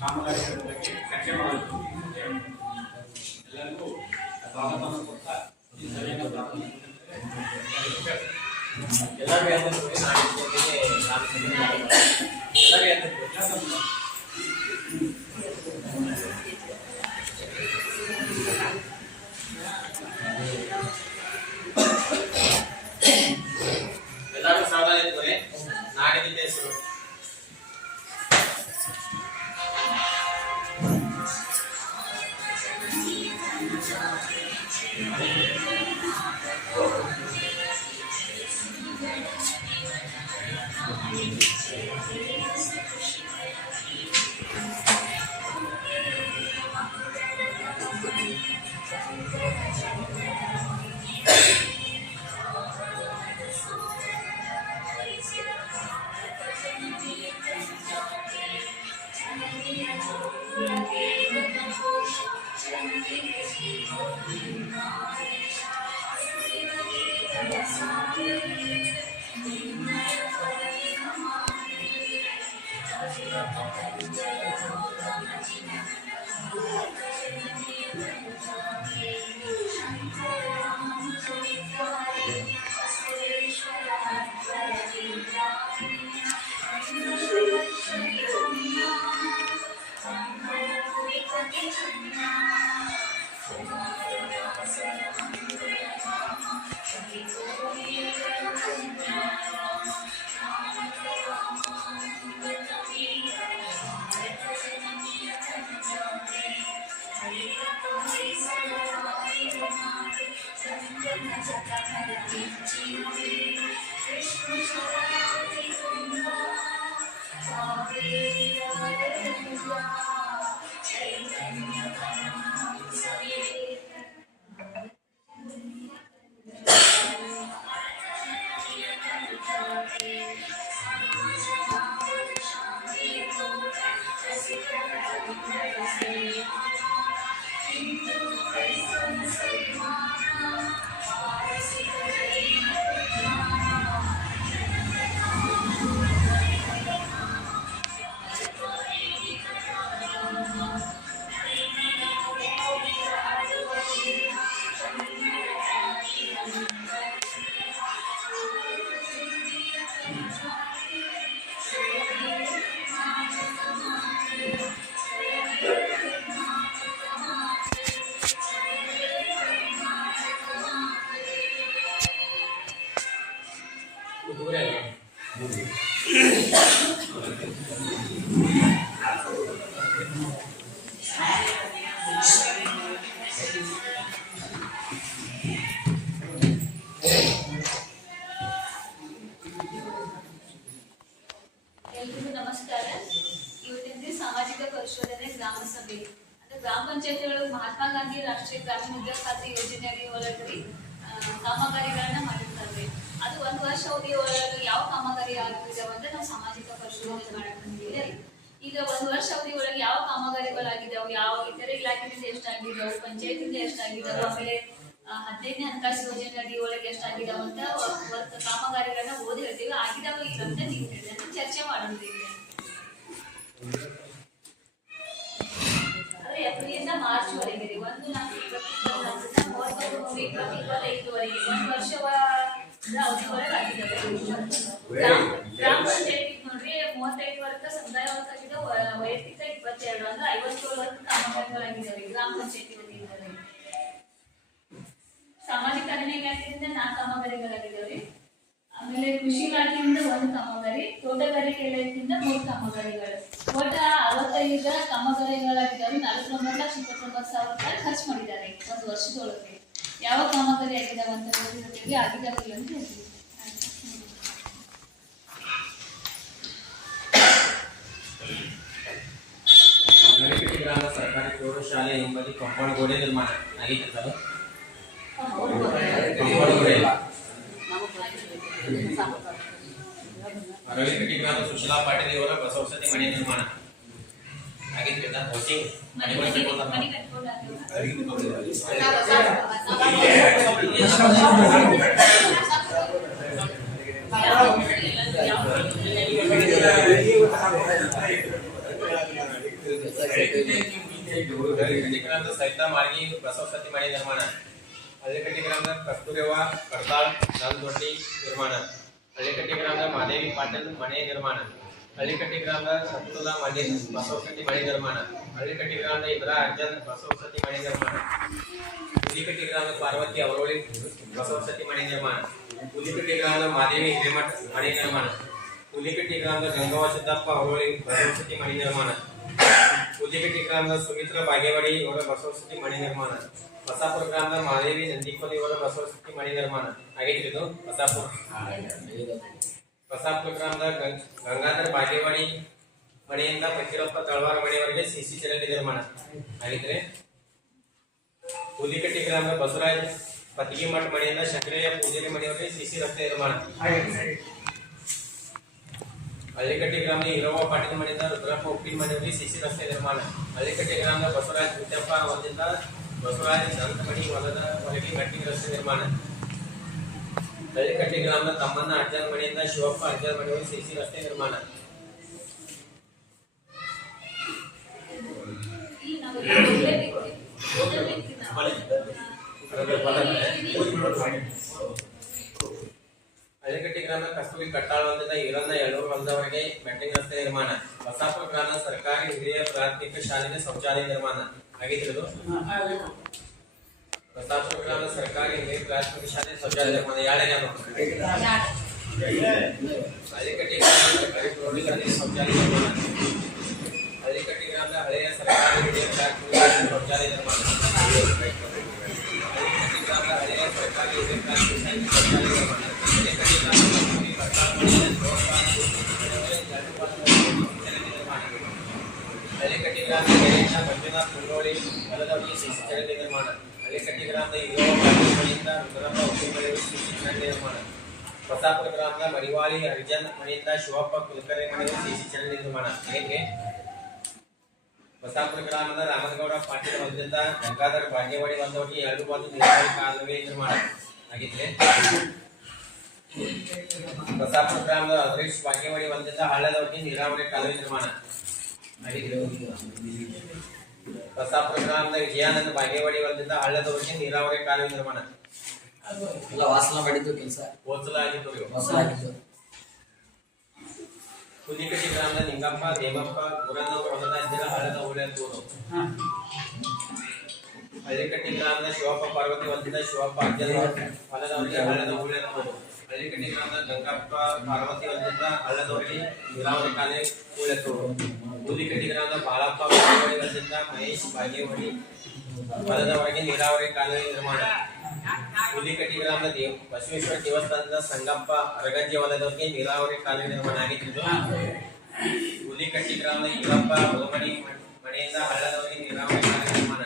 ಕಾಮಗಾರಿಗಳ ಬಗ್ಗೆ ಚರ್ಚೆ ಮಾಡಲು ಎಲ್ಲರಿಗೂ ಸ್ವಾಗತವನ್ನು ಕೊಡ್ತಾ ಈ ಸಭೆಯನ್ನು ಪ್ರಾರಂಭಿಸುತ್ತೇವೆ. ಎಲ್ಲರೂ ಹೇಳ್ತಿದ್ರು ವರ್ಷ ಅವಧಿ ಒಳಗೆ ಯಾವ ಕಾಮಗಾರಿ ಆಗಿದ್ದಾವೆ ಅಂತ ನಾವು ಸಾಮಾಜಿಕ ಪರಿಶೋಧನೆ ಮಾಡಕ್ ಬಂದಿದ್ದೀವಿ. ಈಗ ಒಂದು ವರ್ಷ ಅವಧಿ ಒಳಗೆ ಯಾವ ಕಾಮಗಾರಿಗಳಾಗಿದ್ದಾವೆ ಯಾವ ಇತರ ಇಲಾಖೆಯಿಂದ ಎಷ್ಟಾಗಿದ್ದಾವೆ ಪಂಚಾಯತಿಂದ ಎಷ್ಟಾಗಿದ್ದಾವೆ, ಆಮೇಲೆ ಹದಿನೈದನೇ ಹಣಕಾಸು ಯೋಜನೆ ಅಡಿ ಒಳಗೆ ಎಷ್ಟಾಗಿದ್ದಾವೆ ಅಂತ ಕಾಮಗಾರಿಗಳನ್ನ ಓದಿ ಹೇಳ್ತೀವಿ. ಆಗಿದಾವ ಈಗ ಅಂತ ನೀವು ಹೇಳಿದ್ರೆ ಚರ್ಚೆ ಈಗ. ಅಂದ್ರೆ ಏಪ್ರಿಲಿಂದ ಮಾರ್ಚ್ ವರೆಗೆ ಒಂದು ನಾಲ್ಕು ಮೂವತ್ತೊಂದು ಇಪ್ಪತ್ತೈದುವರೆಗೆ ಒಂದು ಆಗಿದ್ದಾವೆ ಗ್ರಾಮ ಪಂಚಾಯತಿ ನೋಡ್ರಿ ಮೂವತ್ತೈದು ವರ್ಗ ವೈಯಕ್ತಿಕ ಇಪ್ಪತ್ತೆರಡು ಅಂದ್ರೆ ಐವತ್ತೇಳು ವರ್ಗ ಕಾಮಗಾರಿಗಳಾಗಿದ್ದಾವೆ ಗ್ರಾಮ ಪಂಚಾಯತಿ ವತಿಯಿಂದ ರೀ. ಸಾಮಾಜಿಕ ಅರಣ್ಯ ಇಲಾಖೆಯಿಂದ ನಾಲ್ಕು ಆಮೇಲೆ ಕೃಷಿ ಇಲಾಖೆಯಿಂದ ಒಂದು ಕಾಮಗಾರಿ ತೋಟಗಾರಿಕೆ ಇಲಾಖೆಯಿಂದ ಮೂರು ಕಾಮಗಾರಿಗಳು ಒಟ್ಟ ಅರವತ್ತೈದು ಕಾಮಗಾರಿಗಳಾಗಿದ್ದಾವೆ ನಲವತ್ತೊಂಬತ್ತು ಲಕ್ಷ ಇಪ್ಪತ್ತೊಂಬತ್ತು ಸಾವಿರ ರೂಪಾಯಿ ಖರ್ಚು ಮಾಡಿದ್ದಾರೆ ಒಂದು ವರ್ಷದೊಳಗೆ ಯಾವ ಕಾಮಗಾರಿ ಆಗಿದ್ದಾವೆ ಅಂತ ಹೇಳ್ತೀವಿ ಗ್ರಾಮ ಸರ್ಕಾರಿ ಪ್ರೌಢಶಾಲೆ ಎಂಬಲ್ಲಿ ಕಂಪೌಂಡ್ ಗೋಡೆ ನಿರ್ಮಾಣ ಆಗಿತ್ತು ಸರ್ ಕಾಂಪೌಂಡ್ ಗೋಡೆ ರವಿಕಟ್ಟಿ ಗ್ರಾಮ ಸುಶೀಲಾ ಪಾಟೀಲ್ ಇವರ ಬಸವಸತಿ ಮನೆ ನಿರ್ಮಾಣ. ಆಗಿತ್ತು ಸರ್ ಹೌಸಿಂಗ್ ಮನೆ ಮನೆ ಕಟ್ಕೊಳ್ತಾರೆ ಮನೆ ಕಟ್ಕೊಂಡಾಗ ಹಳ್ಳಿಕಟ್ಟಿ ಗ್ರಾಮದ ಸಹಿತ ಮಾರ್ಗಿ ಬಸವಸತಿ ಮನೆ ನಿರ್ಮಾಣ ಹಳ್ಳಿಕಟ್ಟಿ ಗ್ರಾಮದ ಕಸ್ತೂರವ್ವ ಕಡ್ತಾಳ್ ನಲ್ದೊಡ್ಡಿ ನಿರ್ಮಾಣ ಹಳ್ಳಿಕಟ್ಟಿ ಗ್ರಾಮದ ಮಾದೇವಿ ಪಾಟೀಲ್ ಮನೆ ನಿರ್ಮಾಣ ಹಳ್ಳಿಕಟ್ಟಿ ಗ್ರಾಮದ ಮನೆ ಬಸವಸತಿ ಮನೆ ನಿರ್ಮಾಣ. ಹಳ್ಳಿಕಟ್ಟಿ ಗ್ರಾಮದ ಇಂದಿರಾ ಅರ್ಜನ್ ಬಸವಸತಿ ನಿರ್ಮಾಣ. ಹುಲಿಕಟ್ಟಿ ಗ್ರಾಮದ ಪಾರ್ವತಿ ಅವರೋಳಿ ಬಸವಸತಿ ಮನೆ ನಿರ್ಮಾಣ. ಹುಲಿಕಟ್ಟಿ ಗ್ರಾಮದ ಮಾದೇವಿ ಹಿರೇಮಠ ನಿರ್ಮಾಣ. ಹುಲಿಕಟ್ಟಿ ಗ್ರಾಮದ ಗಂಗವ ಸಿದ್ದಪ್ಪ ಅವರೋಳಿ ಬಸವಸತಿ ಮನೆ ನಿರ್ಮಾಣ. ಹುಲಿಕಟ್ಟಿ ಗ್ರಾಮದ ಸುಮಿತ್ರ ಬಾಗೇವಾಡಿ ಇವರ ಬಸವಸತಿ ಮನೆ ನಿರ್ಮಾಣ. ಬಸಾಪುರ ಗ್ರಾಮದ ಮಾದೇವಿ ನಂದಿಕೋಲಿ ಇವರ ಬಸವಸತಿ ಮನೆ ನಿರ್ಮಾಣ. ಆಗೈತ್ರಿ ಇದು ಬಸಾಪುರ. ಬಸಾಪುರ ಗ್ರಾಮದ ಗಂಗ್- ಗಂಗಾಧರ ಬಾಗೇವಾಡಿ ಮನೆಯಿಂದ ಫಕೀರಪ್ಪ ತಳವಾರ ಮನೆಯವರೆಗೆ ಸಿಸಿ ಚರಂಡಿ ನಿರ್ಮಾಣ. ಆಗಿದ್ರೆ ಹುಲಿಕಟ್ಟಿ ಗ್ರಾಮದ ಬಸವರಾಜ್ ಪತ್ತಿಗೆಮಠ ಮನೆಯಿಂದ ಶಂಕರಯ್ಯ ಪೂಜಾರಿ ಮನೆಯವರೆಗೆ ಸಿಸಿ ರಸ್ತೆ ನಿರ್ಮಾಣ. ಹಳ್ಳಿಕಟ್ಟಿ ಗ್ರಾಮದ ಇರವ ಪಾಟೀಲ್ ಮನೆಯಿಂದ ರುದ್ರಪ್ಪ ಉಪ್ಪಿನ ಮನೆಯವರಿಗೆ ಸಿಸಿ ರಸ್ತೆ ನಿರ್ಮಾಣ. ಹಳ್ಳಿಕಟ್ಟಿ ಗ್ರಾಮದ ಬಸವರಾಜ್ ಗುಡ್ಡಪ್ಪ ಅವರಿಂದ ಬಸವರಾಜ್ ನಂತಮಣಿ ಹೊಲದ ಹೊರಗೆ ಗಟ್ಟಿ ರಸ್ತೆ ನಿರ್ಮಾಣ. ಹಳ್ಳಿಕಟ್ಟಿ ಗ್ರಾಮದ ತಮ್ಮಣ್ಣ ಅಜ್ಜನ ಮನೆಯಿಂದ ಶಿವಪ್ಪ ಅಜ್ಜನ ಮನೆಯವರಿಗೆ ಸಿಸಿ ರಸ್ತೆ ನಿರ್ಮಾಣ. ಹಳ್ಳಿಕಟ್ಟಿ ಗ್ರಾಮದ ಕಸ್ತೂರಿ ಕಟ್ಟಾಳ ಹೊಂದಿದ ಈರನ್ನ ಎಳ್ಳೂರು ಹೊಲದವರೆಗೆ ಮೆಟ್ಟಿಂಗ್ ರಸ್ತೆ ನಿರ್ಮಾಣ. ಬಸಾಪುರ ಗ್ರಾಮದ ಸರ್ಕಾರಿ ಹಿರಿಯ ಪ್ರಾಥಮಿಕ ಶಾಲೆಗೆ ಶೌಚಾಲಯ ನಿರ್ಮಾಣ. ಆಗೈತ್ರಿ ಇದು ಬಸಾಪುರ ಗ್ರಾಮದ ಸರ್ಕಾರಿ ಹಿರಿಯ ಪ್ರಾಥಮಿಕ ಶಾಲೆ ಶೌಚಾಲಯ ನಿರ್ಮಾಣ ಯಾರ್ಯಾರು ಹಳ್ಳಿಕಟ್ಟಿ ಗ್ರಾಮದ ಸರ್ಕಾರಿ ಪ್ರೌಢಶಾಲೆ ಶೌಚಾಲಯ ನಿರ್ಮಾಣ ಹಳ್ಳಿಕಟ್ಟಿ ಗ್ರಾಮದ ಹಳೆಯ ಸರ್ಕಾರಿ ಹಿರಿಯ ಪ್ರಾಥಮಿಕ ಶಾಲೆ ಶೌಚಾಲಯ ನಿರ್ಮಾಣ ಹಳ್ಳಿಕಟ್ಟಿ ಗ್ರಾಮದ ಹಳೆಯ ಸರ್ಕಾರಿ ಹಿರಿಯ ಪ್ರಾಥಮಿಕ ಶಾಲೆ ಶೌಚಾಲಯ ನಿರ್ಮಾಣ ಹಳ್ಳಿಕಟ್ಟಿ ಗ್ರಾಮದ ಕಸ್ತೂರಿ ಕಟ್ಟಾಳ ಮನೆಯಿಂದ ಹಳ್ಳಿಕಟ್ಟಿ ಗ್ರಾಮದ ಗಣೇಶ ಮಂಜುನಾಥ್ ಕುಂಡೋಳಿ ಹೊಲದವರಿಗೆ ಸಿಸಿ ಚರಂಡಿ ನಿರ್ಮಾಣ ಗ್ರಾಮದ ಬಸಾಪುರ ಗ್ರಾಮದ ಮರಿವಾಳಿ ಹರಿಜನ್ ಮನೆಯಿಂದ ಶಿವಪ್ಪ ಸಿಸಿ ಚರಂಡಿ ನಿರ್ಮಾಣ ಹೇಗೆ ಬಸಾಪುರ ಗ್ರಾಮದ ರಾಮನಗೌಡ ಪಾಟೀಲ್ ಹೊಲದಿಂದ ಗಂಗಾಧರ ಭಾಗ್ಯವಾಡಿ ಬಂದವರಿಗೆ ಎರಡು ಬಾಜು ನೀರಾವರಿ ಕಾಲುವೆ ನಿರ್ಮಾಣ ಆಗಿದೆ ಬಸಾಪುರ ಗ್ರಾಮದ ಹರೀಶ್ ಬಾಗೇವಾಡಿ ಬಂದಿದ್ದ ಹಳ್ಳದವರಿಗೆ ನೀರಾವರಿ ಕಾಲುವೆ ನಿರ್ಮಾಣ. ಆಗಿದ್ರೆ? ಬಸಾಪುರ ಗ್ರಾಮದ ಜಯಾನಂದ ಬಾಗೇವಾಡಿ ಹೊಲದಿಂದ ಹಳ್ಳದವರೆಗೆ ನೀರಾವರಿ ಕಾಲುವೆ ನಿರ್ಮಾಣ. ಎಲ್ಲ ವಾಸನ ಮಾಡಿದ್ದು ಕೆಲಸ. ಹೋದ್ಸಲ ಆಗಿತ್ತು ಇವು. ಹೊಸ ಆಗಿತ್ತು ಕುದಿಕಟ್ಟಿ ಗ್ರಾಮದ ನಿಂಗಪ್ಪ ದೇವಪ್ಪ ಗುರನವರ ಹೊಲದ ಅಂದಿರ ಹಳ್ಳದ ಉಳಿಯತ್ತೂರು ಹಳ್ಳಿಕಟ್ಟಿ ಗ್ರಾಮದ ಶಿವಪ್ಪ ಪಾರ್ವತಿ ಹೊಲದಿಂದ ಶಿವಪ್ಪ ಅಜ್ಜನ ಹೊಲದವರಿಗೆ ಹಳ್ಳದ ಉಳಿಯತ್ತೂರು ಹಳ್ಳಿಕಟ್ಟಿ ಗ್ರಾಮದ ಗಂಗಪ್ಪ ಪಾರ್ವತಿ ಹೊಲದಿಂದ ಹಳ್ಳದವರಿಗೆ ನೀರಾವರಿ ಕಾಲೇ ಉಳಿಯತ್ತೂರು ಕೂಲಿಕಟ್ಟಿ ಗ್ರಾಮದ ಬಾಳಪ್ಪ ಬಾಗೇವಾಡಿ ಹೊಲದಿಂದ ಮಹೇಶ್ ಬಾಗೇವಾಡಿ ಹೊಲದವರೆಗೆ ನೀರಾವರಿ ಕಾಲುವೆ ನಿರ್ಮಾಣ. ಹುಲಿಕಟ್ಟಿ ಗ್ರಾಮದ ದೇವ್, ಬಸವೇಶ್ವರ ದೇವಸ್ಥಾನದ ಸಂಗಪ್ಪ ಅರಗಜ್ಜಿ ಹೊಲದವರಿಗೆ ನೀರಾವರಿ ಕಾಲುವೆ ನಿರ್ಮಾಣ ಆಗಿದ್ದು ಹುಲಿಕಟ್ಟಿ ಗ್ರಾಮದ ಈರಪ್ಪ ಹೊಲಮಣಿ ಮನೆಯಿಂದ ಹಳ್ಳದವರಿಗೆ ನೀರಾವರಿ ಕಾಲುವೆ ನಿರ್ಮಾಣ.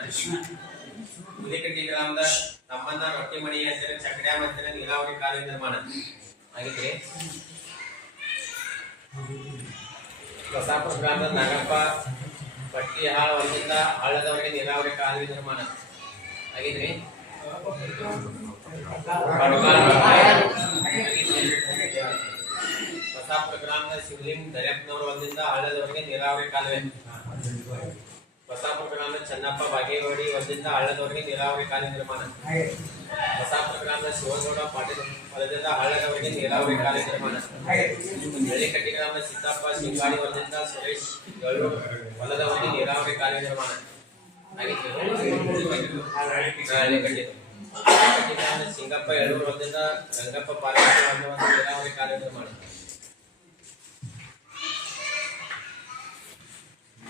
ಹುಲಿಕಟ್ಟಿ ಗ್ರಾಮದ ತಮ್ಮನ್ನ ರೊಟ್ಟಿ ಮಣಿ ಹತ್ತಿರ ಚಕಡ್ಯಾ ಮತ್ತಿರ ನೀರಾವರಿ ಕಾಲುವೆ ನಿರ್ಮಾಣ. ಆಗಿದ್ರೆ ಬಸಾಪುರ ಗ್ರಾಮದ ನಾಗಪ್ಪ, ಪಟ್ಟಿ ಹಾಳ ಹೊಲದಿಂದ ಹಳ್ಳದವರೆಗೆ ನೀರಾವರಿ ಕಾಲುವೆ ನಿರ್ಮಾಣ. ಆಗಿದ್ರಿ ಪ್ರಸಾಪ ಗ್ರಾಮದ ಶಿವಲಿಂಗ್ ದರ್ಯಪ್ಪನವರ ಹೊಲದಿಂದ ಹಳ್ಳದವರೆಗೆ ನೀರಾವರಿ ಕಾಲುವೆ. ಬಸಾಪುರ ಗ್ರಾಮದ ಚನ್ನಪ್ಪ ಬಾಗೇವಾಡಿ ವರದಿಂದ ಹಳ್ಳದವರೆಗೆ ನೀರಾವರಿ ಕಾಲ ನಿರ್ಮಾಣ. ಹೊಸ ಗ್ರಾಮದ ಶಿವಗೌಡ ಪಾಟೀಲ್ ವರದಿಂದ ಹಳ್ಳದವರೆಗೆ ನೀರಾವರಿ ಕಾಲ ನಿರ್ಮಾಣ. ಹಳ್ಳಿಕಟ್ಟಿ ಗ್ರಾಮದ ಸಿದ್ದಪ್ಪ ಸಿಂಗಾಡಿ ವರದಿಂದ ಸುರೇಶ್ ಗೌಡ ಹೊಲದವರೆಗೆ ನೀರಾವರಿ ಕಾಲ ನಿರ್ಮಾಣ. ಹಳ್ಳಿಕಟ್ಟಿ ಸಿಂಗಪ್ಪ ಎಳೂರು ವರದಿಂದ ರಂಗಪ್ಪ ಪಾಲಕ ನೀರಾವರಿ ಕಾಲ ನಿರ್ಮಾಣ.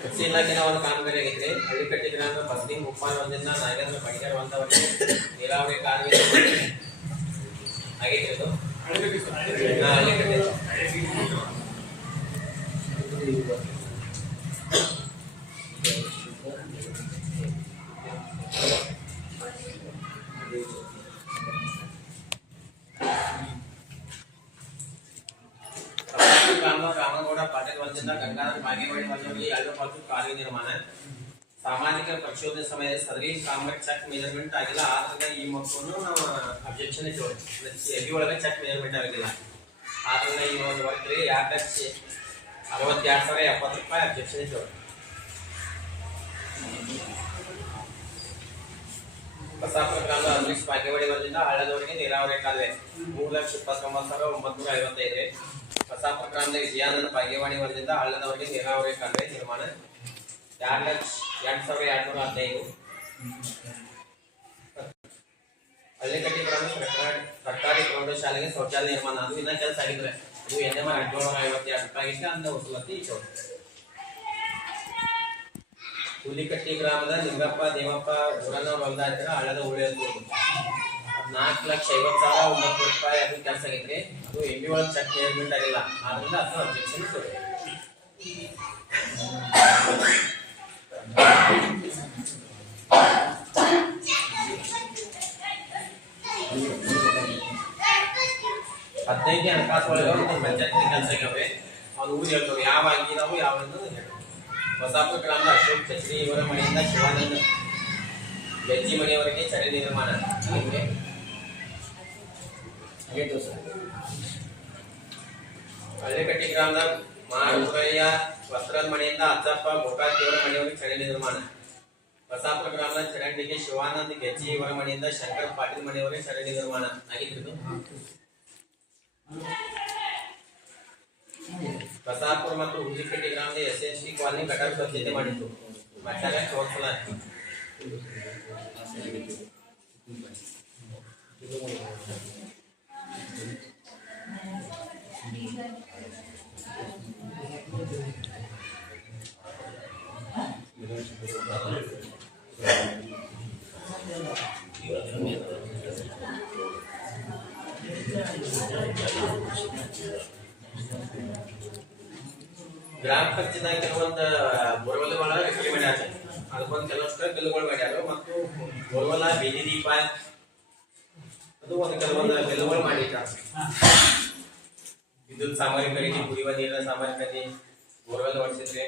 ಕೃಷಿ ಇಲಾಖೆನ ಒಂದು ಕಾಮಗಾರಿ ಆಗೈತ್ರಿ ಹಳ್ಳಿಕಟ್ಟಿ ಗ್ರಾಮ ಬಸ್ತಿ ಮುಪ್ಪಾನ್ ಹೊಲದಿಂದ ನಾಗೇಂದ್ರ ಬಡಿಗೇರ್ ಹೊಲದವರೆಗೆ ನೀರಾವರಿ ಕಾಲುವೆ ಆಗೈತ್ರಿ ಇದು ಹಾ, ಹಳ್ಳಿಕಟ್ಟಿ ಮೆಜರ್ಮೆಂಟ್ ಆಗಿಲ್ಲ. ಆದ್ರೆ ಈ ಮಕ್ಕಳು ನಾವು ಅಬ್ಜೆಕ್ಷನ್ ಇಟ್ಟೇವೆ ಎಬಿ ಒಳಗೆ ಚೆಕ್ ಮೆಜರ್ಮೆಂಟ್ ಆಗಿಲ್ಲ ಆದ್ರೆ ಈ ಒಂದು ವರ್ಕ್ ಎರಡು ಯಾಕೆ ಅರವತ್ತೆರಡು ಸಾವಿರ ಎಪ್ಪತ್ತು ರೂಪಾಯಿ ಅಬ್ಜೆಕ್ಷನ್ ಇಟ್ಟೇವೆ ಬಸಾಪುರ ಗ್ರಾಮದ ಅಂಬರೀಶ್ ಭಾಗ್ಯವಾಡಿ ವರದಿಂದ ಹಳ್ಳದವರೆಗೆ ನೀರಾವರಿ ಕಾಲುವೆ. ಮೂರು ಲಕ್ಷ ಇಪ್ಪತ್ತೊಂಬತ್ತು ಸಾವಿರ ಒಂಬತ್ತು ಐವತ್ತೈದು. ಬಸಾಪುರ ಗ್ರಾಮದ ವಿಜಯಾನಂದ ಪಾಗೇವಾಡಿ ವರದಿಂದ ಹಳ್ಳದವರಿಗೆ ನೀರಾವರಿ ಕಾಲುವೆ ನಿರ್ಮಾಣ. ಎರಡು ಲಕ್ಷ ಎರಡು ಸಾವಿರ ಎರಡ್ನೂರ ಹದಿನೈದು. ಹಳ್ಳಿಕಟ್ಟಿ ಗ್ರಾಮ ಸರ್ಕಾರಿ ಪ್ರೌಢಶಾಲೆಗೆ ಶೌಚಾಲಯ ನಿರ್ಮಾಣ. ಅದು ಇನ್ನ ಕೆಲಸ ಆಗಿದ್ರೆ ಇದು ಎನ್ ಎಂ ಆರ್ ಎಂಟುನೂರ ಐವತ್ತೆರಡು ರೂಪಾಯಿ ಅಂದ ವಸೂಲತಿ ಹುಲಿಕಟ್ಟಿ ಗ್ರಾಮದ ನಿಂಗಪ್ಪ ದೇವಪ್ಪ ಊರನ್ನವ್ರು ಹೊಲ್ದ ಹತ್ತಿರ ಹಳ್ಳದ ಉಳಿಯೋದು ನಾಲ್ಕು ಲಕ್ಷ ಐವತ್ತು ಸಾವಿರ ಒಂಬತ್ತು ರೂಪಾಯಿ ಅದು ಕೆಲಸ ಆಗೈತ್ರಿ ಅದು ಎಂ ಬಿ ಒಳಗೆ ಚೆಕ್ ಆಗಿಲ್ಲ. ಆದ್ರಿಂದ ಅದು ಅಬ್ಜೆಕ್ಷನ್ ಇತ್ತು ಹದಿನೈದು ಹಣಕಾಸು ಒಳಗೆ ಒಂದು ಪಂಚಾಯತ್ ಕೆಲಸ ಆಗ್ಯಾವೆ ಅವ್ನು ಊರು ಹೇಳ್ತವೆ ಯಾವ ಆಗಿದಾವು ಯಾವ. ಹೊಸಾಪುರ ಗ್ರಾಮದ ಅಶೋಕ್ ಛತ್ರಿ ಇವರ ಮನೆಯಿಂದ ಶಿವಾನಂದ ಬೆಜ್ಜಿ ಮನೆಯವರಿಗೆ ಚಳಿ ನಿರ್ಮಾಣ. ನಿಮಗೆ? ಹಳ್ಳಿಕಟ್ಟಿ ಗ್ರಾಮದ ಮಾರುರಯ್ಯ ವಸ್ತ್ರದ ಮನೆಯಿಂದ ಅಜ್ಜಪ್ಪ ಗೋಕಾಕ್ ಇವರ ಮನೆಯವರಿಗೆ ಚಳಿ ನಿರ್ಮಾಣ. ಬಸಾಪುರ ಗ್ರಾಮದ ಚರಂಡಿಗೆ ಶಿವಾನಂದ ಗೆಜ್ಜಿ ಇವರ ಮನೆಯಿಂದ ಶಂಕರ್ ಪಾಟೀಲ್ ಮನೆಯವರೆಗೆ ಚರಂಡಿ ನಿರ್ಮಾಣ. ಆಗಿದ್ದು ಬಸಾಪುರ ಮತ್ತು ಹುಜಿಕಟ್ಟಿ ಗ್ರಾಮದ ಎಸ್ ಎಸ್ ಟಿ ಕಾಲನಿ ಕಟ್ಟಡ ಸ್ವಚ್ಛತೆ ಮಾಡಿತ್ತು ಮಟ್ಟಾಗ ತೋರಿಸಲ ಗ್ರಾಮ ಪಂಚಾಯತ್ ಕೆಲವೊಂದು ಬೋರ್ವೆಲ್ಗಳ ರಿಪೇರಿ ಮಾಡ್ಯಾರ ಅದಕ್ಕೊಂದು ಕೆಲವಷ್ಟು ಬಿಲ್ಗಳು ಮಾಡ್ಯಾರ ಮತ್ತು ಬೋರ್ವೆಲ್ ಬೀದಿ ದೀಪ ಅದು ಒಂದು ಕೆಲವೊಂದು ಬಿಲ್ಗಳು ಮಾಡಿಟ್ಟಾರ ವಿದ್ಯುತ್ ಸಾಮಗ್ರಿ ಖರೀದಿ ಕುಡಿಯುವ ನೀರಿನ ಸಾಮಗ್ರಿ ಖರೀದಿ ಬೋರ್ವೆಲ್ ಹೊಡಿಸಿದ್ರೆ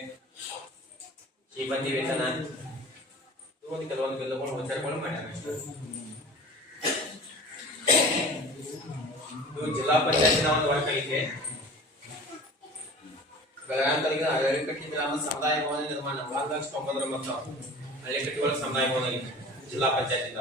ಸಿಬ್ಬಂದಿ ವೇತನ ಇದು ಒಂದು ಕೆಲವೊಂದು ಬಿಲ್ಗಳು ವಿಚಾರಗಳು ಮಾಡ್ಯಾರ ಇದು ಜಿಲ್ಲಾ ಪಂಚಾಯತಿನ ಒಂದು ವರ್ಕ್ ಐತೆ ಬೆಳಗಾಂ ತಾಲೂಕಿನ ಹಳ್ಳಿಕಟ್ಟಿ ಗ್ರಾಮ ಸಮುದಾಯ ಭವನ ನಿರ್ಮಾಣ ಒಂದು ಲಕ್ಷ ತೊಂಬತ್ತೊಂಬತ್ತು ಸಾವಿರ ಹಳ್ಳಿಕಟ್ಟಿ ಒಳಗೆ ಸಮುದಾಯ ಭವನ ಐತೆ ಜಿಲ್ಲಾ ಪಂಚಾಯತಿಂದ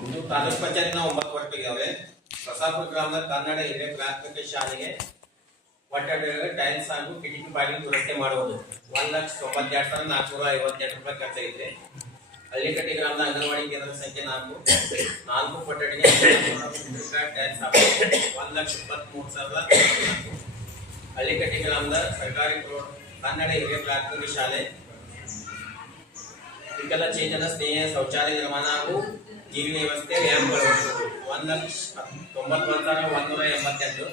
ಇದು ತಾಲೂಕ್ ಪಂಚಾಯತ್ನ ಒಂಬತ್ತು ವರ್ಗ ಇದಾವೆ ಬಸಾಪುರ ಗ್ರಾಮದ ಕನ್ನಡ ಹಿರಿಯ ಪ್ರಾಥಮಿಕ ಶಾಲೆಗೆ ಒಟ್ಟಾರೆ ಟೈಲ್ಸ್ ಹಾಗೂ ಕಿಟಕಿ ಬಾಗಿಲು ದುರಸ್ತಿ ಮಾಡುವುದು. ಒಂದ್ ಲಕ್ಷ ತೊಂಬತ್ತೆರಡು ಸಾವಿರ ನಾಲ್ಕುನೂರ ಐವತ್ತೆರಡು ರೂಪಾಯಿ ಖರ್ಚಾಗಿದೆ. ಹಳ್ಳಿಕಟ್ಟಿ ಗ್ರಾಮದ ಅಂಗನವಾಡಿ ಕೇಂದ್ರ ಸಂಖ್ಯೆ ನಾಲ್ಕು. ನಾಲ್ಕು ಕೊಠಡಿಗೆ ಟೈಲ್ಸ್ ಒಂದ್ ಲಕ್ಷ ಇಪ್ಪತ್ಮೂರು ಸಾವಿರದ. ಹಳ್ಳಿಕಟ್ಟಿ ಗ್ರಾಮದ ಸರ್ಕಾರಿ ಕನ್ನಡ ಹಿರಿಯ ಪ್ರಾಥಮಿಕ ಶಾಲೆ. ವಿಕಲಚೇತನ ಸ್ನೇಹ ಶೌಚಾಲಯ ನಿರ್ಮಾಣ ಹಾಗೂ ನೀರಿನ ವ್ಯವಸ್ಥೆ ರ್ಯಾಂಪ್ ಲಕ್ಷ ತೊಂಬತ್ತೊಂದು ಸಾವಿರ ಒಂದೂರ ಎಂಬತ್ತೆಂಟು.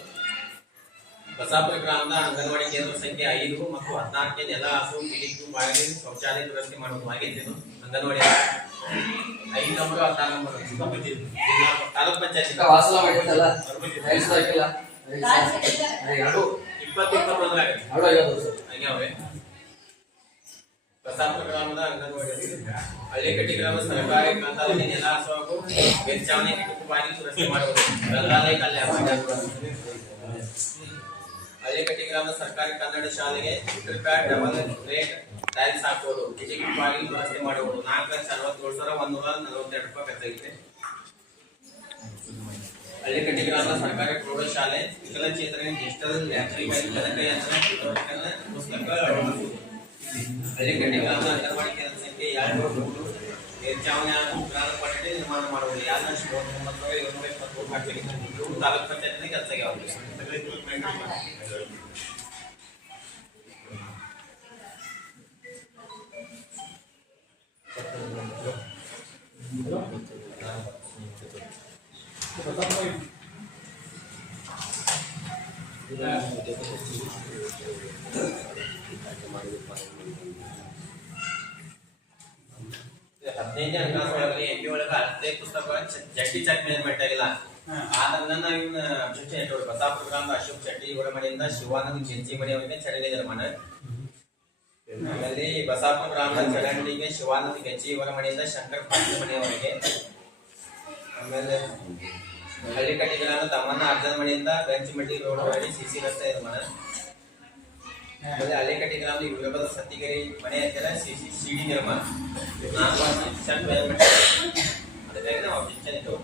ಬಸಾಪುರ ಗ್ರಾಮದ ಅಂಗನವಾಡಿ ಕೇಂದ್ರ ಸಂಖ್ಯೆ ಐದು ಮತ್ತು ಹದಿನಾಲ್ಕನೇ ನೆಲ ಹಸು ಕಿಡಿಕು ಬಾಗಿಲು ಶೌಚಾಲಯ ದುರಸ್ತಿ ಮಾಡುವುದು ಮಾಹಿತಿಯನ್ನು ಅಂಗನವಾಡಿ ಐದು ನಂಬರ್ ಹದಿನಾರು ನಂಬರ್ ಜಿಲ್ಲಾ ತಾಲೂಕ್ ಪಂಚಾಯತ್. ವಾಸಲ ಮಾಡಿತ್ತಲ್ಲ ಟೈಲ್ಸ್ ಹಾಕಿಲ್ಲ ಎರಡು. ಇಪ್ಪತ್ತು ಇಪ್ಪತ್ತೊಂದರಾಗ ಎರಡು ಐವತ್ತು ಸರ್. ಆಗ್ಯಾವ್ರೆ ಬಸಾಪುರ ಗ್ರಾಮದ ಅಂಗನವಾಡಿ. ಹಳ್ಳಿಕಟ್ಟಿ ಗ್ರಾಮ ಸರ್ಕಾರಿ ಗ್ರಂಥಾಲಯ ನೆಲ ಹಸು ಹಾಗೂ ವೆಚ್ಚಾವಣೆ ಕಿಟಕು ಬಾಗಿಲು ದುರಸ್ತಿ ಮಾಡುವುದು. ಗ್ರಂಥಾಲಯ ಕಲ್ಯಾಣ. ಹಳ್ಳಿಕಟ್ಟಿ ಗ್ರಾಮದ ಸರ್ಕಾರಿ ಕನ್ನಡ ಶಾಲೆಗೆ ಕ್ರಿಕೆಟ್ ಡಬಲ್ ರೇಟ್ ಟೈಲ್ಸ್ ಹಾಕುವುದು ಕಿಟಕಿ ಬಾಗಿಲು ದುರಸ್ತಿ ಮಾಡುವುದು ನಾಲ್ಕು ಲಕ್ಷ ಅರವತ್ತೇಳು ಸಾವಿರ ಒಂದೂರ ನಲವತ್ತೆರಡು ರೂಪಾಯಿ ಖರ್ಚಾಗಿದೆ ಹಳ್ಳಿಕಟ್ಟಿ ಗ್ರಾಮದ ಸರ್ಕಾರಿ ಪ್ರೌಢಶಾಲೆ ವಿಕಲಚೇತನ ಡಿಜಿಟಲ್ ಲ್ಯಾಬ್ರರಿ ಗಣಕ ಯಂತ್ರ ಪುಸ್ತಕಗಳ ಪುಸ್ತಕ ಅಳವಡಿಸುವುದು ಹಳ್ಳಿಕಟ್ಟಿ ಗ್ರಾಮದ ಅಂಗನವಾಡಿ ಕೇಂದ್ರ ಸಂಖ್ಯೆ ಎರಡು ಮೂರು ಮೇಲ್ಚಾವಣಿ ಹಾಗೂ ಗ್ರಾಮ ಕೊಠಡಿ ನಿರ್ಮಾಣ ಮಾಡುವುದು ಎರಡು ಲಕ್ಷ ಮೂವತ್ತೊಂಬತ್ತು ಸಾವಿರ ಏಳ್ನೂರ ಇಪ್ಪತ್ಮೂರು ಖರ್ಚಾಗಿದೆ ಇವು ತಾಲೂಕ್ ಪಂಚಾಯತ್ನ ಕೆಲಸ ಆಗ್ಯಾವ ಹದಿನೈದನೇ ಹಣಕಾಸು ಒಳಗಡೆ ಎಂ ಪಿ ಒಳಗ ಹತ್ತೇ ಪುಸ್ತಕ ಜಟ್ಟಿ ಚೆಕ್ ಮೇಲ್ಮೆಂಟ್ ಆಗಿಲ್ಲ ಆದ್ರಿಂದ ನನ್ನ ಇವನ್ನ ಅಬ್ಜೆಕ್ಷನ್ ಇಟ್ಟವ್ರು ಬಸಾಪುರ ಗ್ರಾಮದ ಅಶೋಕ್ ಶೆಟ್ಟಿ ಇವರ ಮನೆಯಿಂದ ಶಿವಾನಂದ ಕೆಂಚಿ ಮನೆಯವರಿಗೆ ಚಳಿಗೆ ಮನೆ ಆಮೇಲೆ ಬಸಾಪುರ ಗ್ರಾಮದ ಚಡಂಡಿಗೆ ಶಿವಾನಂದ ಗೆಜ್ಜಿ ಇವರ ಮನೆಯಿಂದ ಶಂಕರ್ ಪಾಟೀಲ್ ಮನೆಯವರಿಗೆ ಆಮೇಲೆ ಹಳ್ಳಿಕಟ್ಟಿ ಗ್ರಾಮ ತಮ್ಮನ ಅರ್ಜನ ಮನೆಯಿಂದ ಗಂಜಿಮಟ್ಟಿ ರೋಡ್ ಮಾಡಿ ಸಿಸಿ ರಸ್ತೆ ನಿರ್ಮಾಣ ಆಮೇಲೆ ಹಳ್ಳಿಕಟ್ಟಿ ಗ್ರಾಮದ ವೀರಭದ್ರ ಸತ್ತಿಗೆರೆ ಮನೆ ಹತ್ತಿರ ಸಿಸಿ ಸಿಡಿ ನಿರ್ಮಾಣ. ನಾಲ್ಕು ಸಣ್ಣ ಅದಕ್ಕಾಗಿ ನಾವು ಅಬ್ಜೆಕ್ಷನ್ ಇಟ್ಟು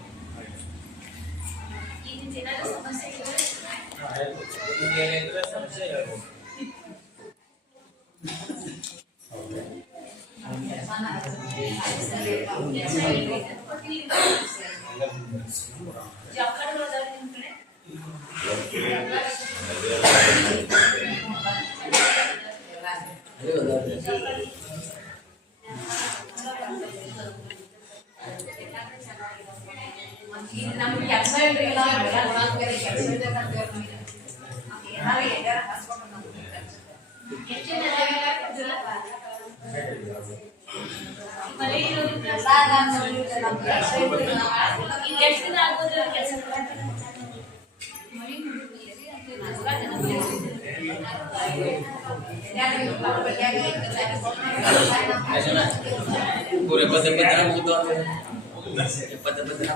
那还有，明天再上去一个。好的。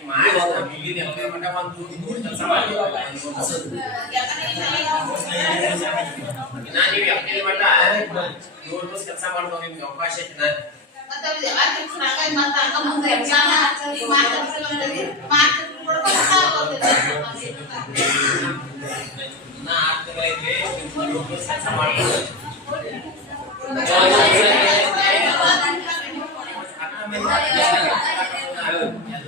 ಜನ ಮುಗಿದವ ಒಂದು ಕುಟುಂಬಕ್ಕೆ ಒಂದು ಹೋಗಿಲ್ಲ ಏನು ಮೂರು ಮುಗಿದವ್ರು ನಾವು ಒಂದು ನಿಮ್ಮ ಹೋದಾಗ ಏನದ ಏನವ ಕೆಲಸ ವಾಸದ ಕೆಲಸ ಮಾಡ್ಬೋದು ನಿಮ್ಗೆ ಅವಕಾಶ ಐತೆ ನಾ ಆರು ತಿಂಗಳೈತ್ರಿ ಕೆಲಸ ಮಾಡ್ಬೋದು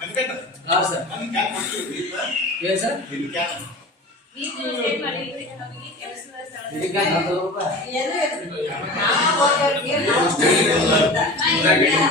ಇರ್ಬೇಕಾದ್ರೆ ಹಾ ಸರ್ ಏನು ಸರ್ ನೀವು ಏನ್ ಮಾಡಿದ್ರಿ ನಮಗೆ ಕೆಲಸದ ಸ್ಥಳ ಇದಕ್ಕೆ ನಾಲ್ಕು ರೂಪಾಯಿ ಅಲ್ಲಿ ಗ್ಯಾರೇಜ್ ಸರ್ ಈ ವ್ಯವಸ್ಥೆ ಮಾಡಿ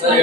ಸರಿ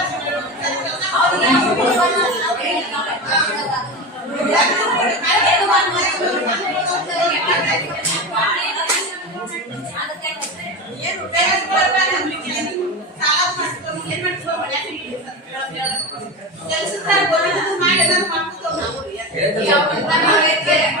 ಕೆಲಸದಾರ ಬಂದು ಮಾಡಿದಾರ ಮಾಡ್ಕೊಂಡು ನಾವು ಯಾವ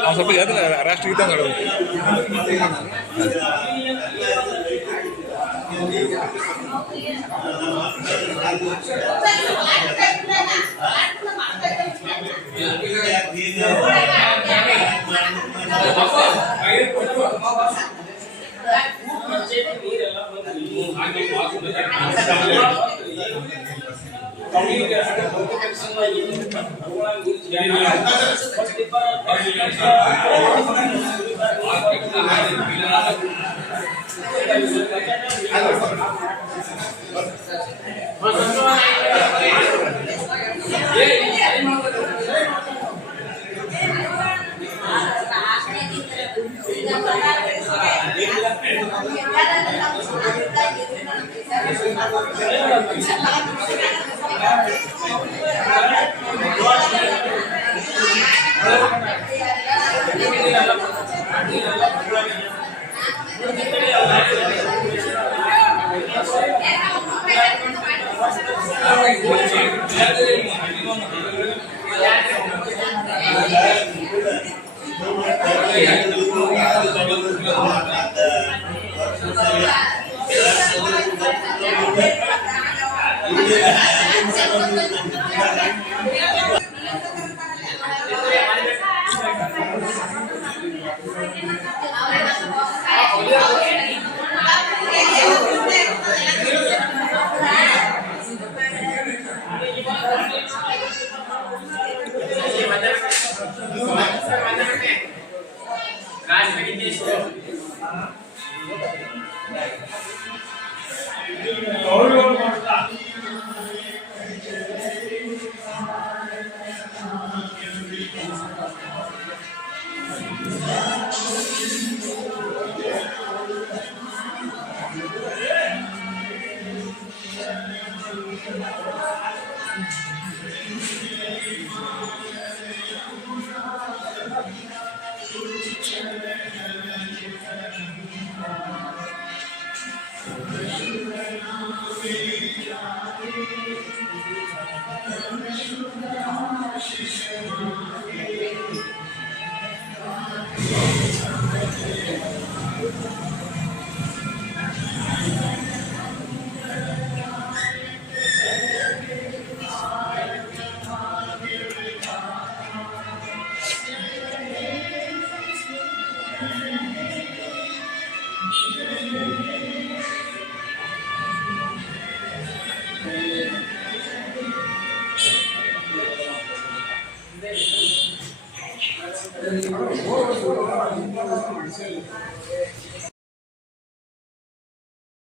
ಅವ್ನು ಸ್ವಲ್ಪ ಯಾವ್ದು ರಾಷ್ಟ್ರಗೀತ Thank you. Yeah.